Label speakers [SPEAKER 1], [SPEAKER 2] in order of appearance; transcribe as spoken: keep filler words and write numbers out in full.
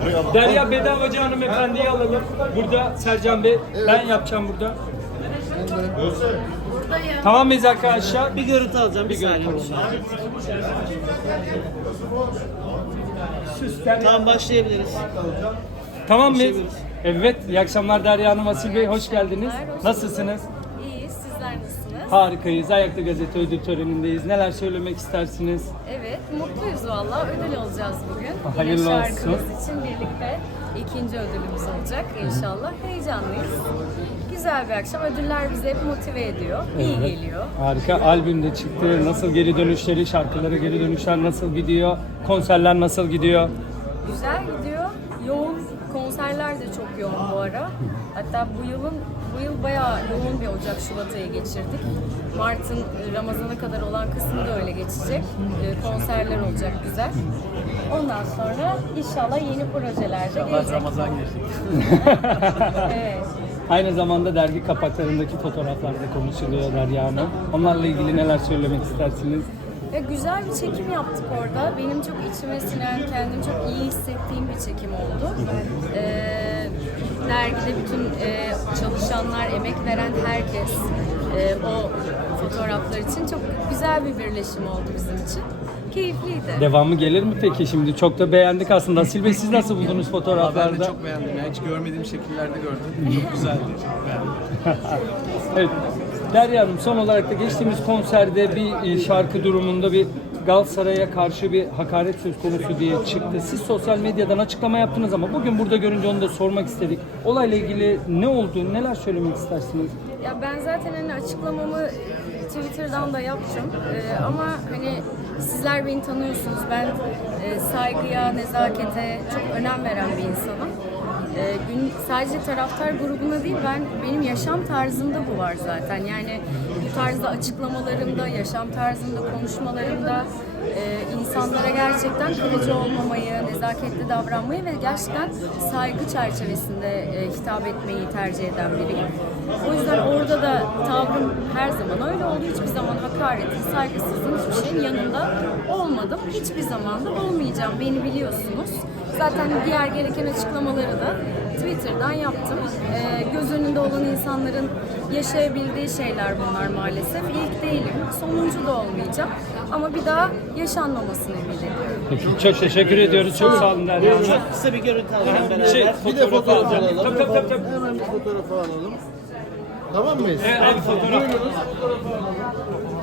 [SPEAKER 1] Derya Bedavacı hanımefendiyi alalım. Burada Sercan Bey. Ben yapacağım burada. Tamam mıyız arkadaşlar?
[SPEAKER 2] Bir görüntü alacağım. Bir,
[SPEAKER 1] Bir
[SPEAKER 2] saniye.
[SPEAKER 1] görüntü. Süsler.
[SPEAKER 2] Tamam, başlayabiliriz.
[SPEAKER 1] Tamam mıyız?
[SPEAKER 2] Başlayabiliriz.
[SPEAKER 1] Evet, iyi akşamlar Derya Hanım, Asil Bey, hoş geldiniz.
[SPEAKER 3] Hoş bulduk.
[SPEAKER 1] Nasılsınız?
[SPEAKER 3] İyiyiz, sizler nasılsınız?
[SPEAKER 1] Harikayız, Ayakta Gazete ödül törenindeyiz. Neler söylemek istersiniz?
[SPEAKER 3] Evet, mutluyuz valla. Ödül alacağız bugün.
[SPEAKER 1] Hayırlı
[SPEAKER 3] Yine
[SPEAKER 1] olsun.
[SPEAKER 3] şarkımız için birlikte ikinci ödülümüz olacak inşallah. Heyecanlıyız. Güzel bir akşam. Ödüller bizi hep motive ediyor. İyi
[SPEAKER 1] Evet.
[SPEAKER 3] geliyor.
[SPEAKER 1] Harika, albüm de çıktı. Nasıl geri dönüşleri, şarkılara geri dönüşler nasıl gidiyor? Konserler nasıl gidiyor?
[SPEAKER 3] Güzel gidiyor. Yoğun. Konserler de çok yoğun bu ara. Hatta bu yılın bu yıl bayağı yoğun bir Ocak Şubat ayı geçirdik. Mart'ın Ramazan'a kadar olan kısmı da öyle geçecek. Ee, konserler olacak güzel. Ondan sonra inşallah yeni projeler de gelecek.
[SPEAKER 2] Ramazan geçti.
[SPEAKER 3] Evet.
[SPEAKER 1] Aynı zamanda dergi kapaklarındaki fotoğraflar da konuşuluyor Derya Hanım. Onlarla ilgili neler söylemek istersiniz?
[SPEAKER 3] Ve güzel bir çekim yaptık orada. Benim çok içime sinen, kendimi çok iyi hissettiğim bir çekim oldu. Ee, dergide bütün e, çalışanlar, emek veren herkes e, o fotoğraflar için çok güzel bir birleşim oldu bizim için. Keyifliydi.
[SPEAKER 1] Devamı gelir mi peki şimdi? Çok da beğendik aslında. Asil Bey, siz nasıl buldunuz
[SPEAKER 4] Ben
[SPEAKER 1] fotoğraflarda?
[SPEAKER 4] de çok beğendim. Yani hiç görmediğim şekillerde gördüm. Çok güzeldi. Çok beğendim.
[SPEAKER 1] Evet. Derya Hanım, son olarak da geçtiğimiz konserde bir şarkı durumunda bir Galatasaray'a karşı bir hakaret söz konusu diye çıktı. Siz sosyal medyadan açıklama yaptınız ama bugün burada görünce onu da sormak istedik. Olayla ilgili ne oldu, neler söylemek istersiniz?
[SPEAKER 3] Ya ben zaten hani açıklamamı Twitter'dan da yaptım. Ee, ama hani sizler beni tanıyorsunuz. Ben e, saygıya, nezakete çok önem veren bir insanım. Ee, gün, sadece taraftar grubuna değil, ben benim yaşam tarzımda bu var zaten. Yani bu tarzda açıklamalarımda, yaşam tarzımda, konuşmalarımda e, insanlara gerçekten kırıcı olmamayı, nezaketli davranmayı ve gerçekten saygı çerçevesinde e, hitap etmeyi tercih eden biriyim. O yüzden orada da tavrım her zaman öyle oldu. Hiçbir zaman hakaretin, saygısızlığın hiçbir şeyin yanında olmadım. Hiçbir zaman da olmayacağım. Beni biliyorsunuz. Zaten diğer gereken açıklamaları da Twitter'dan yaptım. Ee, göz önünde olan insanların yaşayabildiği şeyler bunlar maalesef. İlk değilim, sonuncu da olmayacağım. Ama bir daha yaşanmamasını ümit ediyorum.
[SPEAKER 1] Peki, çok teşekkür ediyoruz. Çok sağ olun Derya Hanım.
[SPEAKER 2] Çok kısa bir görüntü alalım beraber.
[SPEAKER 1] Şey,
[SPEAKER 4] Bir de fotoğraf
[SPEAKER 1] alacağım.
[SPEAKER 4] alalım.
[SPEAKER 1] Tabii tabii tabii. tabii.
[SPEAKER 4] Hemen bir fotoğrafı alalım. Tamam mıyız?
[SPEAKER 1] Evet, abi fotoğraf.
[SPEAKER 4] Buyurunuz.